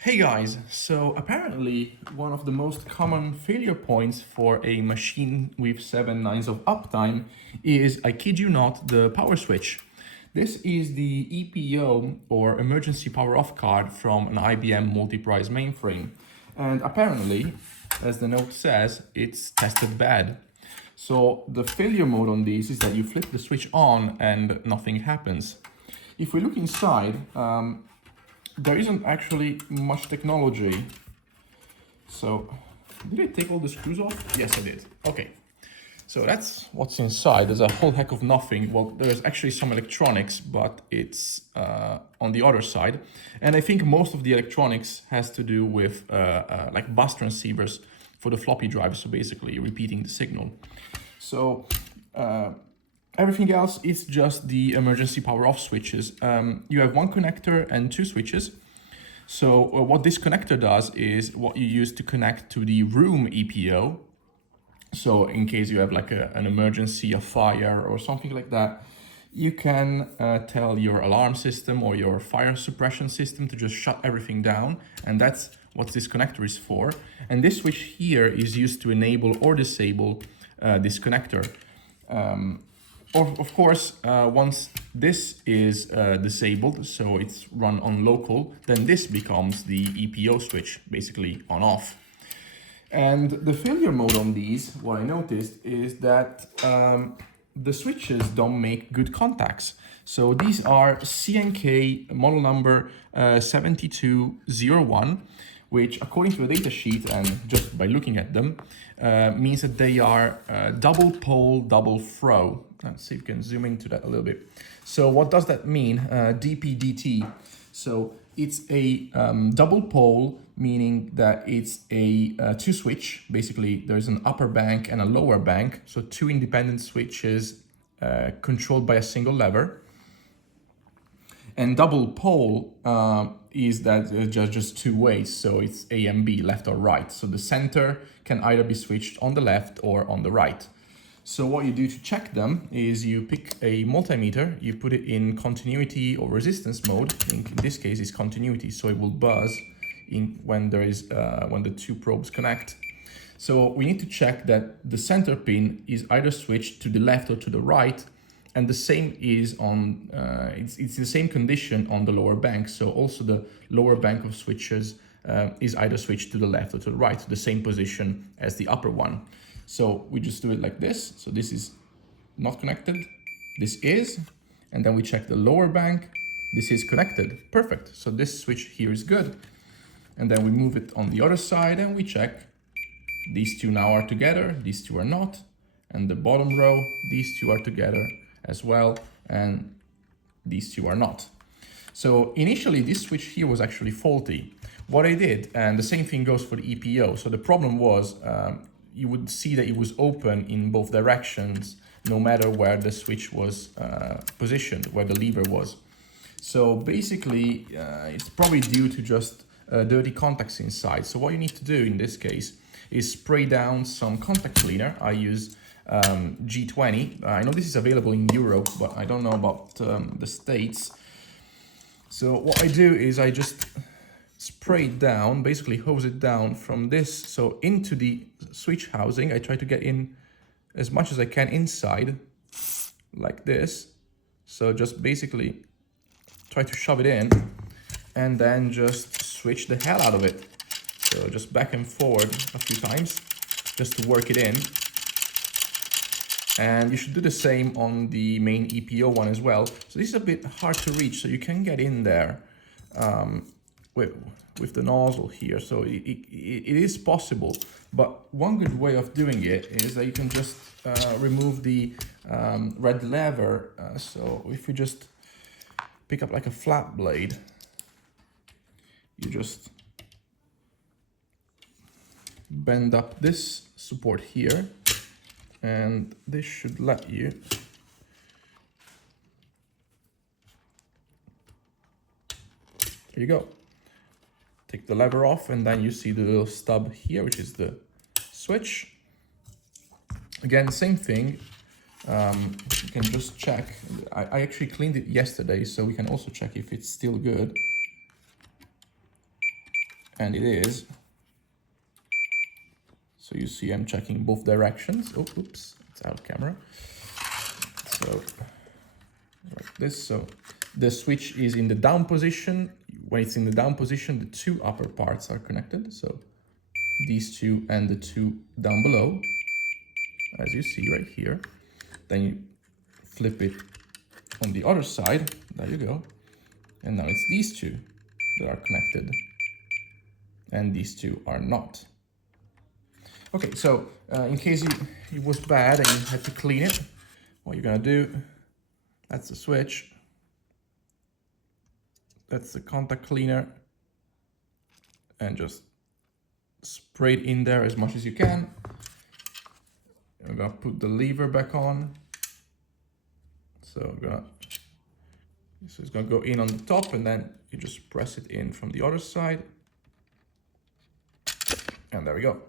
Hey guys, so apparently one of the most common failure points for a machine with 7 nines of uptime is, I kid you not, the power switch. This is the EPO or emergency power off card from an IBM Multiprise mainframe. And apparently, as the note says, it's tested bad. So the failure mode on these is that you flip the switch on and nothing happens. If we look inside, there isn't actually much technology. So, did I take all the screws off? Yes, I did. Okay. So that's what's inside. There's a whole heck of nothing. Well, there's actually some electronics, but it's on the other side. And I think most of the electronics has to do with like bus transceivers for the floppy drive. So basically repeating the signal. So everything else is just the emergency power off switches. You have one connector and two switches. So what this connector does is what you use to connect to the Room EPO. So in case you have like an emergency, a fire or something like that, you can tell your alarm system or your fire suppression system to just shut everything down. And that's what this connector is for. And this switch here is used to enable or disable this connector. Of course, once this is disabled, so it's run on local, then this becomes the EPO switch, basically on off. And the failure mode on these, what I noticed is that the switches don't make good contacts. So these are CNK model number 7201, which according to a data sheet and just by looking at them, means that they are double pole, double throw. Let's see if we can zoom into that a little bit. So what does that mean? DPDT. So it's a double pole, meaning that it's a two switch. Basically, there's an upper bank and a lower bank. So two independent switches controlled by a single lever. And double pole is that just two ways. So it's A and B, left or right. So the center can either be switched on the left or on the right. So what you do to check them is you pick a multimeter, you put it in continuity or resistance mode. In this case, it's continuity, so it will buzz when the two probes connect. So we need to check that the center pin is either switched to the left or to the right, and the same is on it's the same condition on the lower bank. So also the lower bank of switches is either switched to the left or to the right, the same position as the upper one. So we just do it like this. So this is not connected, this is, and then we check the lower bank, this is connected, perfect. So this switch here is good. And then we move it on the other side and we check, these two now are together, these two are not. And the bottom row, these two are together as well, and these two are not. So initially this switch here was actually faulty. What I did, and the same thing goes for the EPO. So the problem was, you would see that it was open in both directions, no matter where the switch was positioned, where the lever was. So basically, it's probably due to just dirty contacts inside. So what you need to do in this case is spray down some contact cleaner. I use G20. I know this is available in Europe, but I don't know about the States. So what I do is I just spray it down, basically hose it down from this, so into the switch housing. I try to get in as much as I can inside, like this. So just basically try to shove it in and then just switch the hell out of it. So just back and forward a few times just to work it in. And you should do the same on the main EPO one as well. So this is a bit hard to reach, so you can get in there with the nozzle here. So it is possible, but one good way of doing it is that you can just remove the red lever. So if you just pick up like a flat blade, you just bend up this support here, and this should let you there you go. Take the lever off, and then you see the little stub here, which is the switch. Again, same thing. You can just check. I actually cleaned it yesterday, so we can also check if it's still good. and it is. So you see I'm checking both directions. Oh, oops, it's out of camera. So like this. So the switch is in the down position. When it's in the down position, the two upper parts are connected. So these two and the two down below, as you see right here. Then you flip it on the other side. There you go. And now it's these two that are connected. And these two are not. Okay, so in case it was bad and you had to clean it, what you're gonna do, that's the switch. That's the contact cleaner. And just spray it in there as much as you can. I'm gonna put the lever back on. So it's gonna go in on the top, and then you just press it in from the other side. And there we go.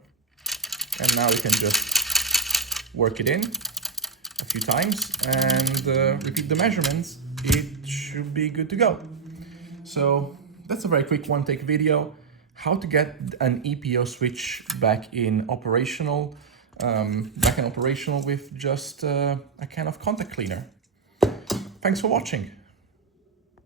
And now we can just work it in a few times and repeat the measurements. It should be good to go. So that's a very quick one-take video. How to get an EPO switch back in operational, with just a can of contact cleaner. Thanks for watching.